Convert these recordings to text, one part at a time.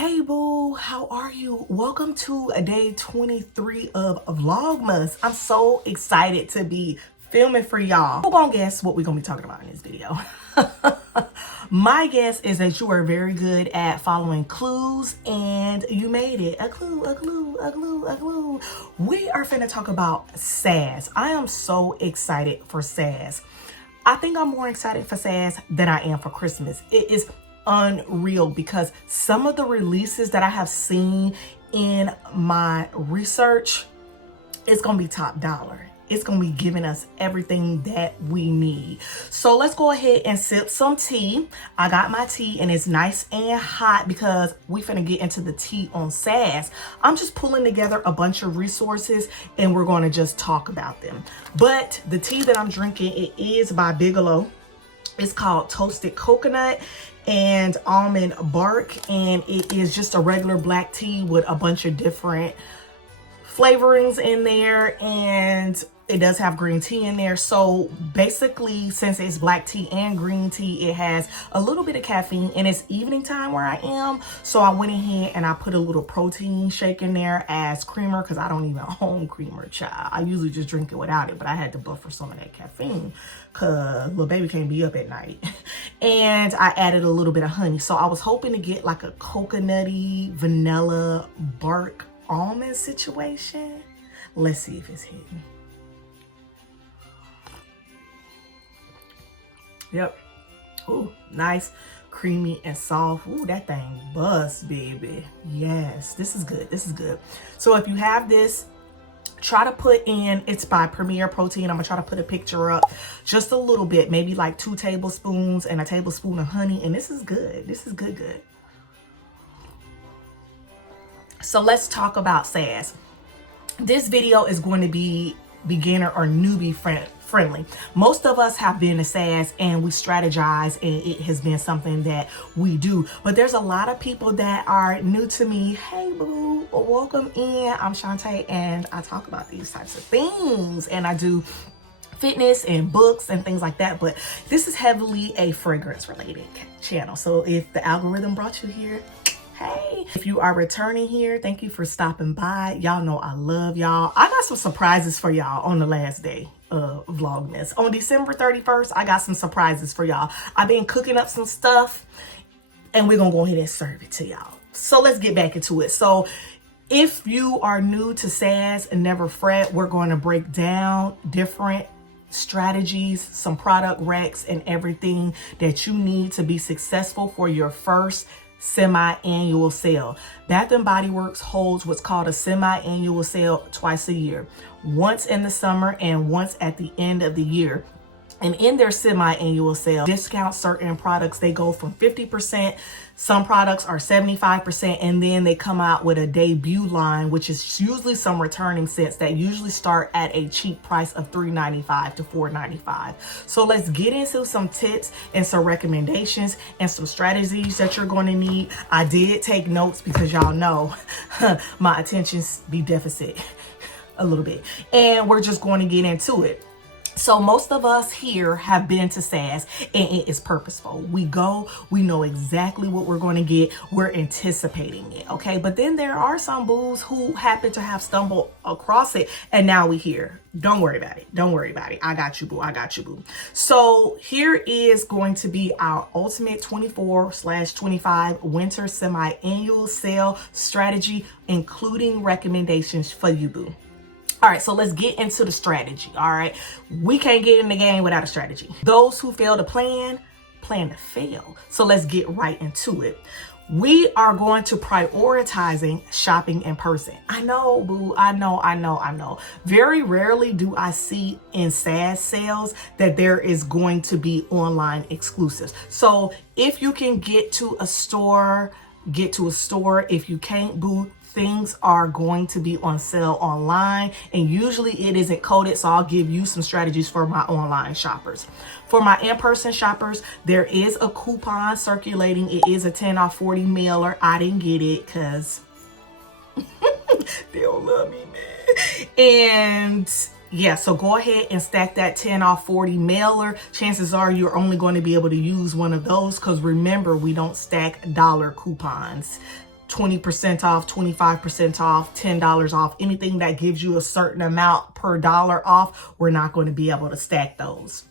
Hey boo, how are you? Welcome to day 23 of Vlogmas. I'm so excited to be filming for y'all. Who gonna guess what we're gonna be talking about in this video? My guess is that you are very good at following clues and you made it. A clue, a clue, a clue, a clue. We are finna talk about SAS. I am so excited for SAS. I think I'm more excited for SAS than I am for Christmas. It is unreal because some of the releases that I have seen in my research, it's gonna be top dollar. It's gonna be giving us everything that we need. So let's go ahead and sip some tea. I got my tea and it's nice and hot because we finna get into the tea on SAS. I'm just pulling together a bunch of resources and we're gonna just talk about them. But the tea that I'm drinking, it is by Bigelow. It's called Toasted Coconut and Almond Bark, and it is just a regular black tea with a bunch of different flavorings in there, and it does have green tea in there. So basically, since it's black tea and green tea, it has a little bit of caffeine, and it's evening time where I am. So I went ahead and I put a little protein shake in there as creamer because I don't even own creamer, child. I usually just drink it without it, but I had to buffer some of that caffeine because little baby can't be up at night. And I added a little bit of honey. So I was hoping to get like a coconutty vanilla bark almond situation. Let's see if it's hitting. Yep. Ooh, nice, creamy and soft. Ooh, that thing busts, baby. Yes, this is good. This is good. So if you have this, try to put in, it's by Premier Protein. I'm gonna try to put a picture up just a little bit, maybe like 2 tablespoons and a tablespoon of honey. And this is good. This is good, good. So let's talk about SAS. This video is going to be beginner or newbie friendly. Most of us have been to SAS and we strategize, and it has been something that we do. But there's a lot of people that are new to me. Hey boo, welcome in. I'm Shantae and I talk about these types of things, and I do fitness and books and things like that. But this is heavily a fragrance related channel. So if the algorithm brought you here, hey, if you are returning here, thank you for stopping by. Y'all know I love y'all. I got some surprises for y'all on the last day of Vlogmas. On December 31st, I got some surprises for y'all. I've been cooking up some stuff and we're gonna go ahead and serve it to y'all. So let's get back into it. So if you are new to SAS and never fret, we're going to break down different strategies, some product recs, and everything that you need to be successful for your first semi-annual sale. Bath and Body Works holds what's called a semi-annual sale twice a year, once in the summer and once at the end of the year. And in their semi-annual sale, discount certain products. They go from 50%, some products are 75%, and then they come out with a debut line, which is usually some returning sets that usually start at a cheap price of $3.95 to $4.95. So let's get into some tips and some recommendations and some strategies that you're going to need. I did take notes because y'all know my attention's be deficit a little bit, and we're just going to get into it. So most of us here have been to SAS, and it is purposeful. We go, we know exactly what we're going to get. We're anticipating it, okay? But then there are some boos who happen to have stumbled across it, and now we here. Don't worry about it. Don't worry about it. I got you, boo. I got you, boo. So here is going to be our ultimate 24/25 winter semi-annual sale strategy, including recommendations for you, boo. All right, so let's get into the strategy, all right? We can't get in the game without a strategy. Those who fail to plan to fail. So let's get right into it. We are going to prioritizing shopping in person. I know, boo, I know. Very rarely do I see in SAS sales that there is going to be online exclusives. So if you can get to a store, get to a store. If you can't, boo, things are going to be on sale online, and usually it isn't coded, so I'll give you some strategies for my online shoppers. For my in-person shoppers, there is a coupon circulating. It is a 10 off 40 mailer. I didn't get it because they don't love me, man. And yeah, so go ahead and stack that 10 off 40 mailer. Chances are you're only going to be able to use one of those because remember, we don't stack dollar coupons. 20% off, 25% off, $10 off, anything that gives you a certain amount per dollar off, we're not going to be able to stack those.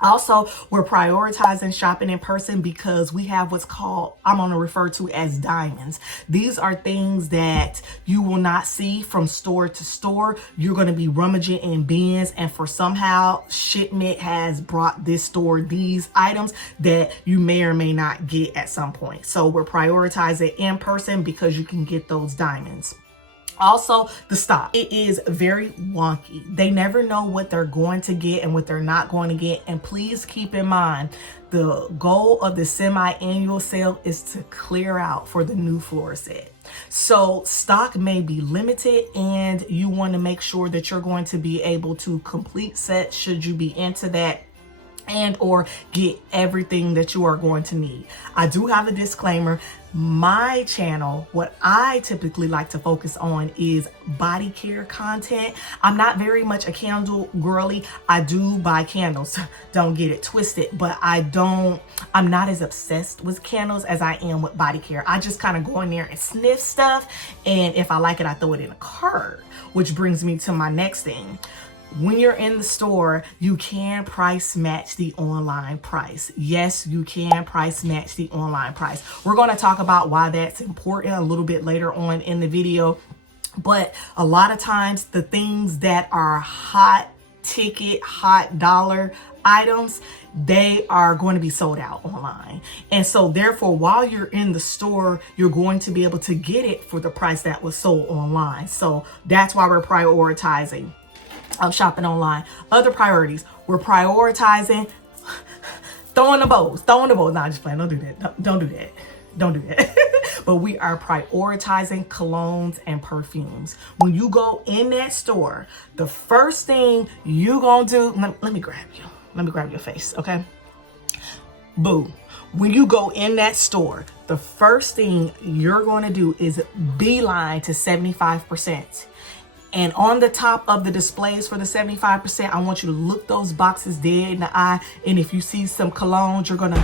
Also, we're prioritizing shopping in person because we have what's called, I'm going to refer to as diamonds. These are things that you will not see from store to store. You're going to be rummaging in bins, and for somehow shipment has brought this store these items that you may or may not get at some point. So we're prioritizing in person because you can get those diamonds. Also, the stock, it is very wonky. They never know what they're going to get and what they're not going to get. And please keep in mind, the goal of the semi-annual sale is to clear out for the new floor set. So stock may be limited, and you want to make sure that you're going to be able to complete sets should you be into that, and or get everything that you are going to need. I do have a disclaimer. My channel, what I typically like to focus on is body care content. I'm not very much a candle girly. I do buy candles, don't get it twisted, but I'm not as obsessed with candles as I am with body care. I just kind of go in there and sniff stuff, and if I like it, I throw it in a cart, which brings me to my next thing. When you're in the store, you can price match the online price. Yes, you can price match the online price. We're going to talk about why that's important a little bit later on in the video. But a lot of times the things that are hot ticket, hot dollar items, they are going to be sold out online. And so therefore, while you're in the store, you're going to be able to get it for the price that was sold online. So that's why we're prioritizing shopping online. Other priorities, we're prioritizing throwing the bows. No, I'm just playing. Don't do that. Don't do that. But we are prioritizing colognes and perfumes. When you go in that store, the first thing you gonna do, let me grab you. Let me grab your face, okay? Boo. When you go in that store, the first thing you're going to do is beeline to 75%. And on the top of the displays for the 75%, I want you to look those boxes dead in the eye. And if you see some colognes, you're going to...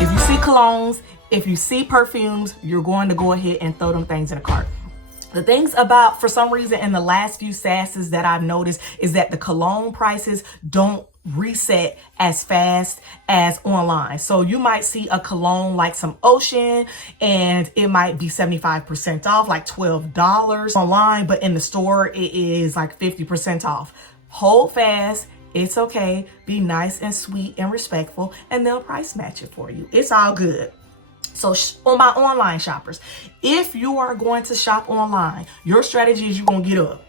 If you see colognes, if you see perfumes, you're going to go ahead and throw them things in a cart. The things about, for some reason, in the last few SASs that I've noticed is that the cologne prices don't reset as fast as online. So you might see a cologne like some Ocean and it might be 75% off, like $12 online, but in the store it is like 50% off. Hold fast. It's okay. Be nice and sweet and respectful, and they'll price match it for you. It's all good. So on my online shoppers, if you are going to shop online, your strategy is you're going to get up.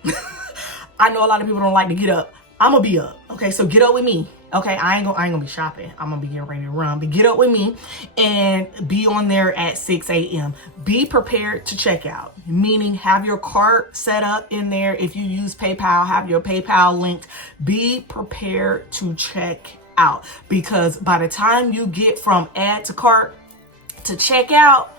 I know a lot of people don't like to get up. I'm going to be up. Okay, so get up with me. Okay, I ain't gonna be shopping. I'm gonna be getting ready to run. But get up with me and be on there at 6 a.m. Be prepared to check out, meaning have your cart set up in there. If you use PayPal, have your PayPal linked. Be prepared to check out, because by the time you get from add to cart to check out,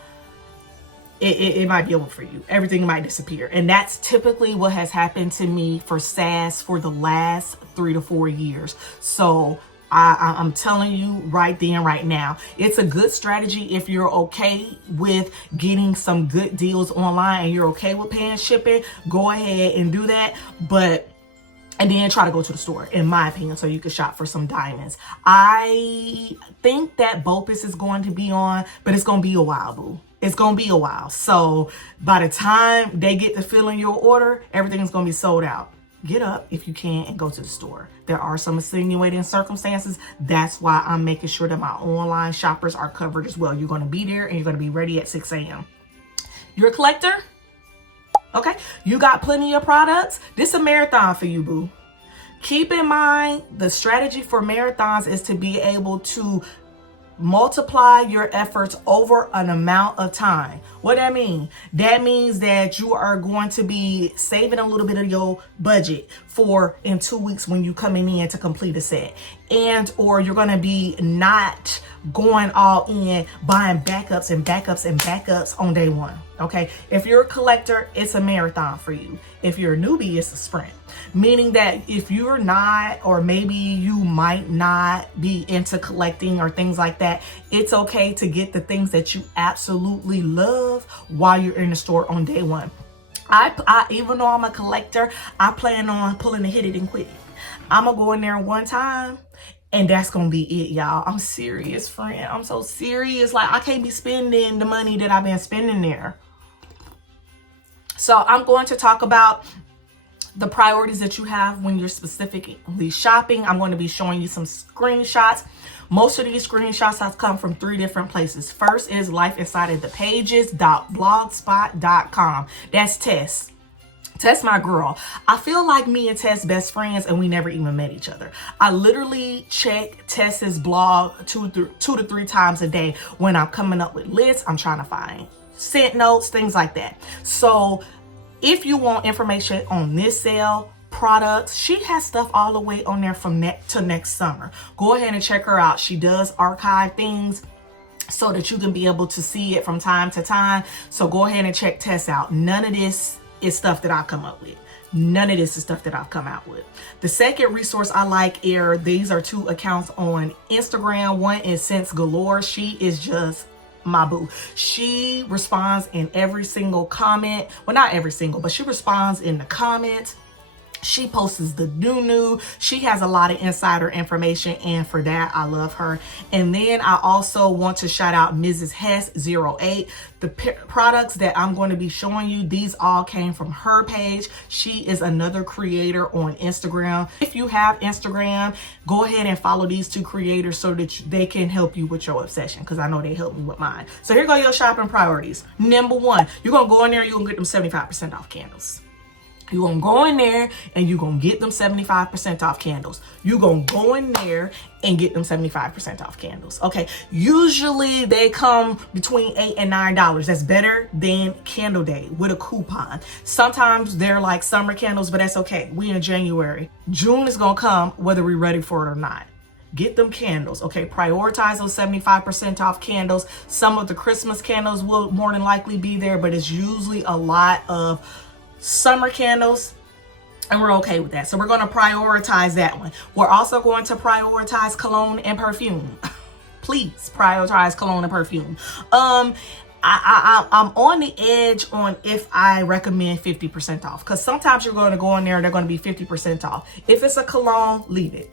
it might be over for you. Everything might disappear. And that's typically what has happened to me for SAS for the last 3 to 4 years. So I'm telling you right then, right now, it's a good strategy if you're okay with getting some good deals online and you're okay with paying shipping. Go ahead and do that. And then try to go to the store, in my opinion, so you can shop for some diamonds. I think that BOPUS is going to be on, but it's going to be a while, boo. It's going to be a while. So by the time they get to fill in your order, everything's going to be sold out. Get up if you can and go to the store. There are some extenuating circumstances. That's why I'm making sure that my online shoppers are covered as well. You're going to be there and you're going to be ready at 6 a.m. You're a collector? Okay, you got plenty of products. This is a marathon for you, boo. Keep in mind, the strategy for marathons is to be able to multiply your efforts over an amount of time. What that mean? That means that you are going to be saving a little bit of your budget for in 2 weeks when you coming in to complete a set. And or you're gonna be not going all in buying backups and backups and backups on day one. Okay, if you're a collector, it's a marathon for you. If you're a newbie, it's a sprint. Meaning that if you're not, or maybe you might not be into collecting or things like that, it's okay to get the things that you absolutely love while you're in the store on day one. I even though I'm a collector, I plan on pulling a hit it and quit it. I'm gonna go in there one time and that's gonna be it, y'all. I'm serious, friend. I'm so serious. Like, I can't be spending the money that I've been spending there. So I'm going to talk about the priorities that you have when you're specifically shopping. I'm going to be showing you some screenshots. Most of these screenshots have come from 3 different places. First is Life Inside of the Pages.blogspot.com. That's Tess. Tess, my girl. I feel like me and Tess best friends and we never even met each other. I literally check Tess's blog 2 to 3 times a day when I'm coming up with lists. I'm trying to find scent notes, things like that. So if you want information on this sale, products, she has stuff all the way on there from next summer. Go ahead and check her out. She does archive things so that you can be able to see it from time to time. So go ahead and check Tess out. None of this is stuff that I come up with. None of this is stuff that I've come out with. The second resource I like are, these are 2 accounts on Instagram. One is Sense Galore. She is just my boo. She responds in every single comment. Well, not every single, but she responds in the comments. She posts the new. She has a lot of insider information, and for that, I love her. And then I also want to shout out Mrs. Hess 08. The products that I'm going to be showing you, these all came from her page. She is another creator on Instagram. If you have Instagram, go ahead and follow these 2 creators so that they can help you with your obsession, because I know they helped me with mine. So here go your shopping priorities. Number 1, you're going to go in there, you're going to get them 75% off candles. You're going to go in there and you're going to get them 75% off candles. You're going to go in there and get them 75% off candles. Okay. Usually they come between $8 and $9. That's better than Candle Day with a coupon. Sometimes they're like summer candles, but that's okay. We in January. June is going to come whether we're ready for it or not. Get them candles, okay? Prioritize those 75% off candles. Some of the Christmas candles will more than likely be there, but it's usually a lot of summer candles, and we're okay with that. So we're going to prioritize that one. We're also going to prioritize cologne and perfume. Please prioritize cologne and perfume. I'm on the edge on if I recommend 50% off, because sometimes you're going to go in there and they're going to be 50% off. If it's a cologne, leave it.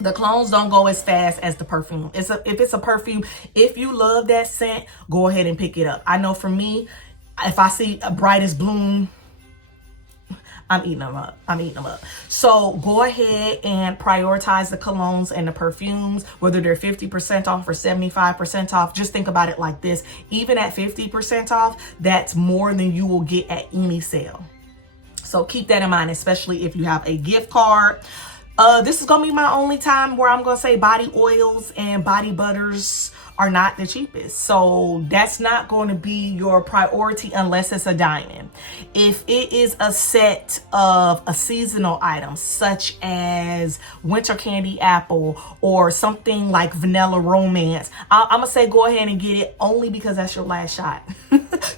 The colognes don't go as fast as the perfume. If it's a perfume, if you love that scent, go ahead and pick it up. I know for me, if I see a Brightest Bloom, I'm eating them up. So go ahead and prioritize the colognes and the perfumes, whether they're 50% off or 75% off. Just think about it like this. Even at 50% off, that's more than you will get at any sale. So keep that in mind, especially if you have a gift card. This is going to be my only time where I'm going to say body oils and body butters are not the cheapest. So that's not going to be your priority unless it's a diamond. If it is a set of a seasonal item, such as winter candy apple or something like vanilla romance, I'm going to say go ahead and get it only because that's your last shot.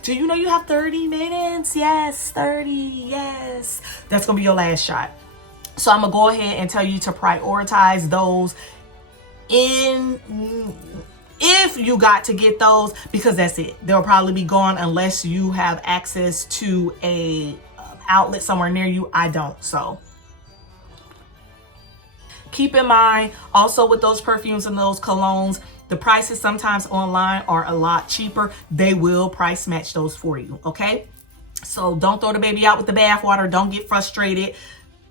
Do you know you have 30 minutes? Yes, 30. Yes. That's going to be your last shot. So I'm going to go ahead and tell you to prioritize those if you got to get those, because that's it. They'll probably be gone unless you have access to a outlet somewhere near you. I don't. So keep in mind also with those perfumes and those colognes, the prices sometimes online are a lot cheaper. They will price match those for you. Okay. So don't throw the baby out with the bathwater. Don't get frustrated.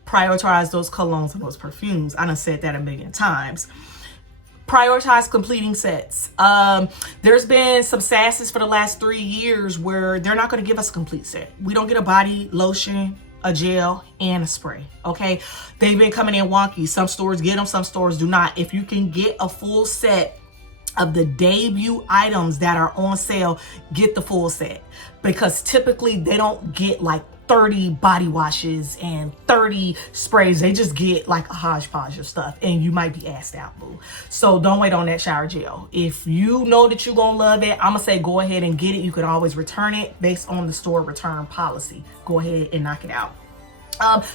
Prioritize those colognes and those perfumes. I done said that a million times. Prioritize completing sets. There's been some SASs for the last 3 years where they're not going to give us a complete set. We don't get a body lotion, a gel, and a spray. Okay. They've been coming in wonky. Some stores get them, some stores do not. If you can get a full set of the debut items that are on sale, get the full set, because typically they don't get like 30 body washes and 30 sprays. They just get like a hodgepodge of stuff, and you might be asked out, boo. So don't wait on that shower gel. If you know that you're gonna love it, I'm gonna say go ahead and get it. You can always return it based on the store return policy. Go ahead and knock it out.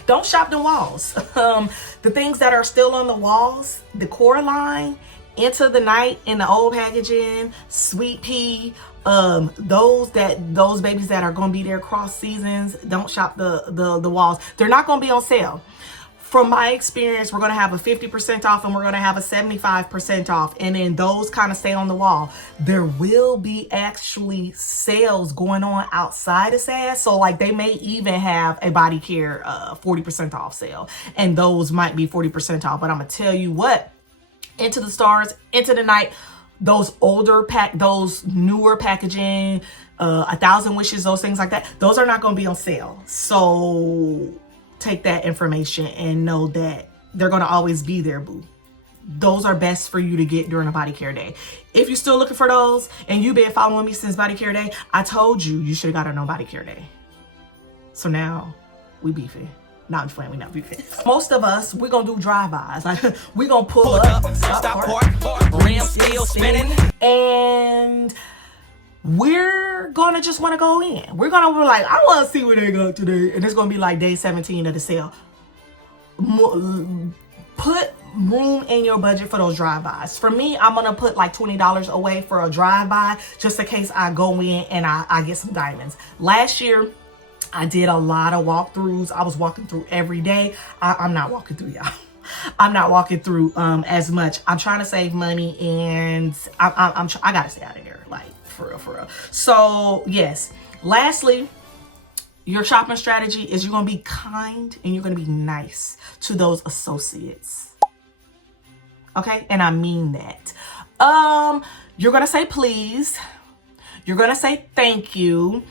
Don't shop the walls. The things that are still on the walls, the core line, Into the Night in the old packaging, Sweet Pea, those babies that are going to be there cross seasons, don't shop the walls. They're not going to be on sale. From my experience, we're going to have a 50% off and we're going to have a 75% off. And then those kind of stay on the wall. There will be actually sales going on outside of SAS. So like they may even have a body care 40% off sale. And those might be 40% off. But I'm going to tell you what, Into the Stars, Into the Night, those newer packaging, 1,000 Wishes, those things like that, those are not going to be on sale. So take that information and know that they're going to always be there, boo. Those are best for you to get during a body care day. If you're still looking for those and you've been following me since body care day, I told you should have got it on body care day. So now we beefing. Not I'm playing, we not beefing. Most of us, we're gonna do drive-bys. Like we're gonna pull up, stop ram still spinning, and we're gonna just want to go in. We're gonna be like, I want to see where they go today, and it's gonna be like day 17 of the sale. Put room in your budget for those drive-bys. For me, I'm gonna put like $20 away for a drive-by just in case I go in and I get some diamonds. Last year I did a lot of walkthroughs. I was walking through every day. I'm not walking through, y'all. I'm not walking through as much. I'm trying to save money, and I gotta stay out of there, like for real. So yes, lastly, your shopping strategy is you're gonna be kind and you're gonna be nice to those associates. Okay, and I mean that. You're gonna say please. You're gonna say thank you.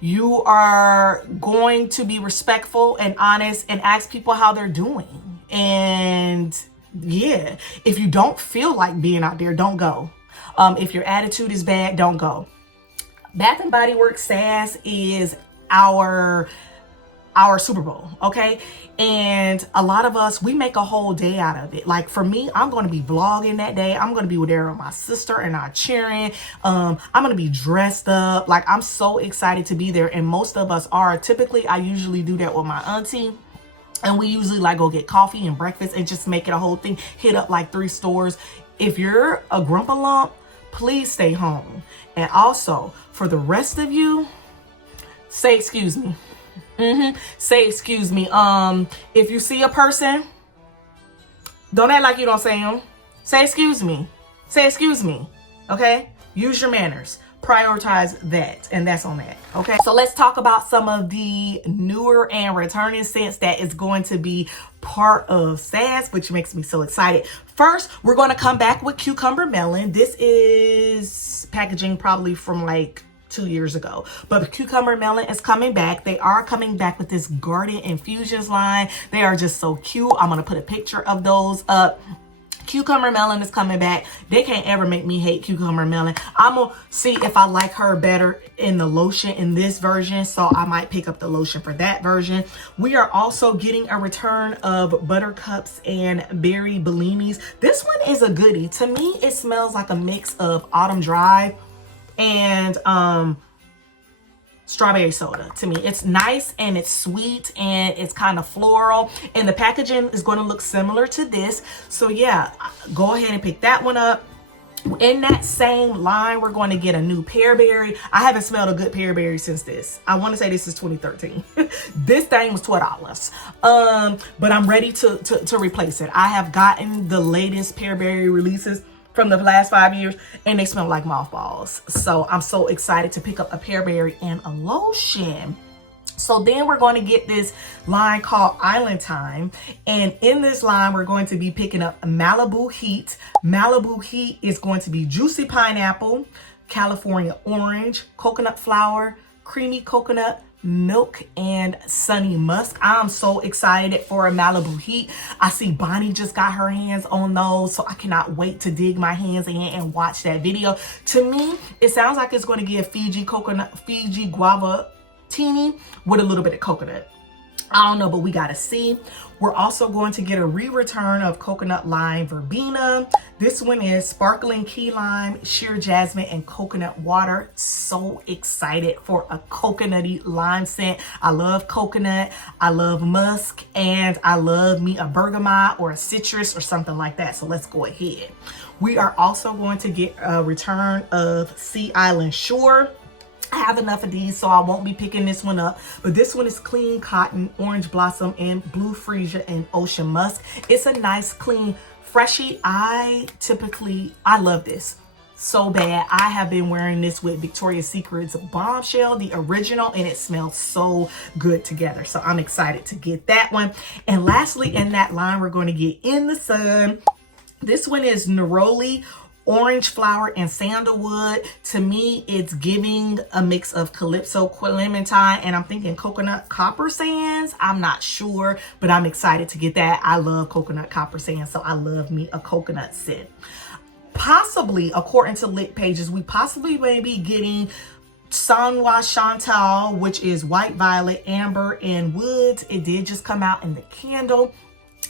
You are going to be respectful and honest and ask people how they're doing. And yeah, if you don't feel like being out there, don't go. If your attitude is bad, don't go. Bath and Body Works SAS is our Super Bowl, okay? And a lot of us, we make a whole day out of it. Like for me, I'm going to be vlogging that day. I'm going to be there with my sister and our cheering. I'm going to be dressed up. Like I'm so excited to be there. And most of us are. Typically, I usually do that with my auntie. And we usually like go get coffee and breakfast and just make it a whole thing. Hit up like 3 stores. If you're a grumpalump, please stay home. And also for the rest of you, say excuse me. Say excuse me. If you see a person, don't act like you don't say them. Say excuse me. Say excuse me. Okay? Use your manners. Prioritize that, and that's on that. Okay, so let's talk about some of the newer and returning scents that is going to be part of SAS, which makes me so excited. First, we're going to come back with Cucumber Melon. This is packaging probably from like 2 years ago, but Cucumber Melon is coming back. They are coming back with this Garden Infusions line. They are just so cute. I'm gonna put a picture of those up. Cucumber Melon is coming back. They can't ever make me hate Cucumber Melon. I'm gonna see if I like her better in the lotion in this version, so I might pick up the lotion for that version. We are also getting a return of Buttercups and Berry Bellinis. This one is a goodie. To me, it smells like a mix of Autumn Drive and strawberry soda. To me, it's nice and it's sweet and it's kind of floral, and the packaging is going to look similar to this. So yeah, go ahead and pick that one up. In that same line, we're going to get a new Pearberry. I haven't smelled a good Pearberry since this. I want to say this is 2013. This thing was $12. But I'm ready to replace it. I have gotten the latest Pearberry releases from the last 5 years, and they smell like mothballs. So I'm so excited to pick up a Pearberry and a lotion. So then we're going to get this line called Island Time. And in this line, we're going to be picking up Malibu Heat. Malibu Heat is going to be juicy pineapple, California orange, coconut flower, creamy coconut, milk, and sunny musk. I'm so excited for a Malibu Heat. I see Bonnie just got her hands on those, so I cannot wait to dig my hands in and watch that video. To me, it sounds like it's going to give Fiji guava teeny with a little bit of coconut. I don't know, but we gotta see. We're also going to get a re-return of coconut lime verbena. This one is sparkling key lime, sheer jasmine, and coconut water. So excited for a coconutty lime scent. I love coconut, I love musk, and I love me a bergamot or a citrus or something like that. So let's go ahead. We are also going to get a return of Sea Island Shore. I have enough of these, so I won't be picking this one up. But this one is clean cotton, orange blossom, and blue freesia and ocean musk. It's a nice, clean, freshy. I love this so bad. I have been wearing this with Victoria's Secret's Bombshell, the original, and it smells so good together. So I'm excited to get that one. And lastly, in that line, we're going to get In the Sun. This one is neroli, orange flower, and sandalwood. To me, it's giving a mix of calypso, clementine, and I'm thinking coconut copper sands. I'm not sure, but I'm excited to get that. I love coconut copper sands, so I love me a coconut scent. Possibly, according to Lit Pages, we possibly may be getting Sanwa Chantal, which is white violet, amber, and woods. It did just come out in the candle.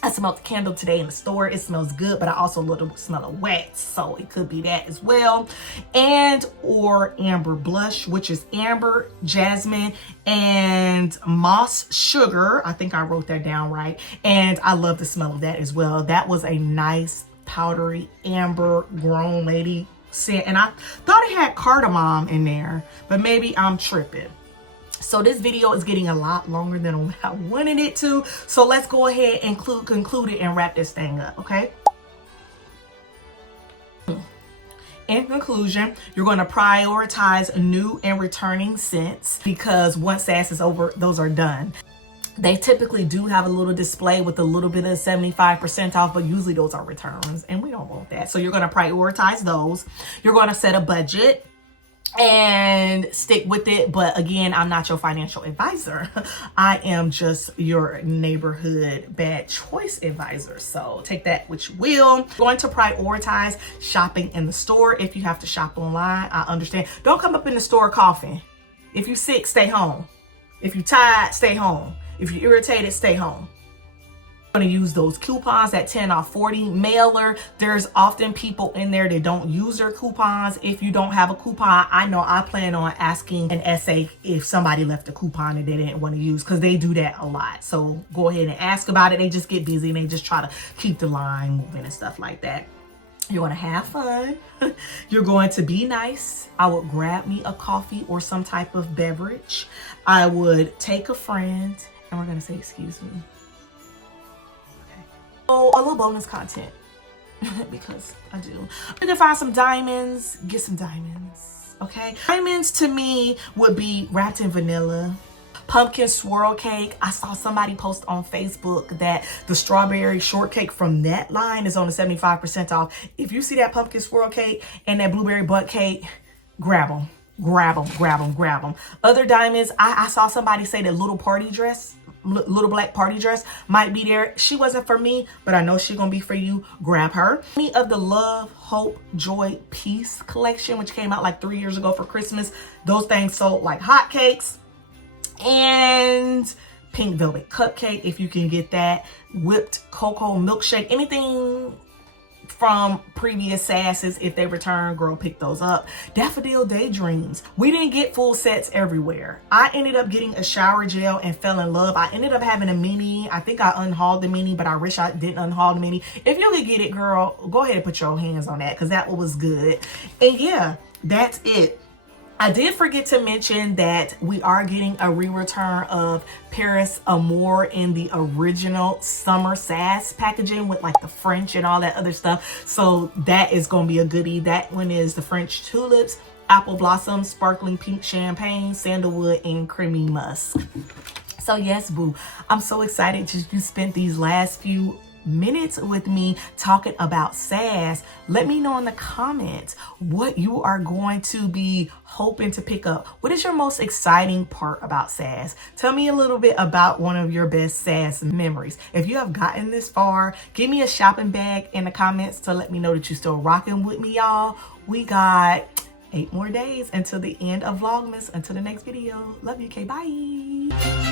I smelled the candle today in the store. It smells good, but I also smell a wax, so it could be that as well. And or amber blush, which is amber, jasmine, and moss sugar. I think I wrote that down right. And I love the smell of that as well. That was a nice powdery amber grown lady scent, and I thought it had cardamom in there, but maybe I'm tripping. So this video is getting a lot longer than I wanted it to. So let's go ahead and conclude it and wrap this thing up, okay? In conclusion, you're going to prioritize new and returning scents because once SAS is over, those are done. They typically do have a little display with a little bit of 75% off, but usually those are returns and we don't want that. So you're going to prioritize those. You're going to set a budget and stick with it. But again, I'm not your financial advisor. I am just your neighborhood bad choice advisor. So take that which you will. Going to prioritize shopping in the store. If you have to shop online, I understand. Don't come up in the store coughing. If you're sick, stay home. If you're tired, stay home. If you're irritated, stay home. I'm going to use those coupons at 10 off 40 mailer. There's often people in there that don't use their coupons. If you don't have a coupon, I know I plan on asking an essay if somebody left a coupon that they didn't want to use, because they do that a lot. So go ahead and ask about it. They just get busy and they just try to keep the line moving and stuff like that. You're going to have fun. You're going to be nice. I would grab me a coffee or some type of beverage. I would take a friend and we're going to say, excuse me. Oh, a little bonus content because I do. You can find some diamonds, get some diamonds, okay? Diamonds to me would be wrapped in vanilla. Pumpkin swirl cake. I saw somebody post on Facebook that the strawberry shortcake from that line is on the 75% off. If you see that pumpkin swirl cake and that blueberry butt cake, grab them. Grab them, grab them, grab them. Other diamonds, I saw somebody say that little black party dress might be there. She wasn't for me, but I know she's gonna be for you. Grab her. Any of the Love, Hope, Joy, Peace collection, which came out like 3 years ago for Christmas. Those things sold like hotcakes. And pink velvet cupcake, if you can get that. Whipped cocoa milkshake, anything from previous SASs, if they return, girl, pick those up. Daffodil Daydreams. We didn't get full sets everywhere. I ended up getting a shower gel and fell in love. I ended up having a mini. I think I unhauled the mini, but I wish I didn't unhaul the mini. If you could get it, girl, go ahead and put your hands on that because that one was good. And yeah, that's it. I did forget to mention that we are getting a re-return of Paris Amour in the original summer SAS packaging with like the French and all that other stuff. So that is going to be a goodie. That one is the French tulips, apple blossom, sparkling pink champagne, sandalwood, and creamy musk. So yes, boo, I'm so excited you spent these last few minutes with me talking about SAS. Let me know in the comments what you are going to be hoping to pick up. What is your most exciting part about SAS? Tell me a little bit about one of your best SAS memories. If you have gotten this far, give me a shopping bag in the comments to let me know that you're still rocking with me, y'all. We got 8 more days until the end of Vlogmas. Until the next video. Love you, K. Bye.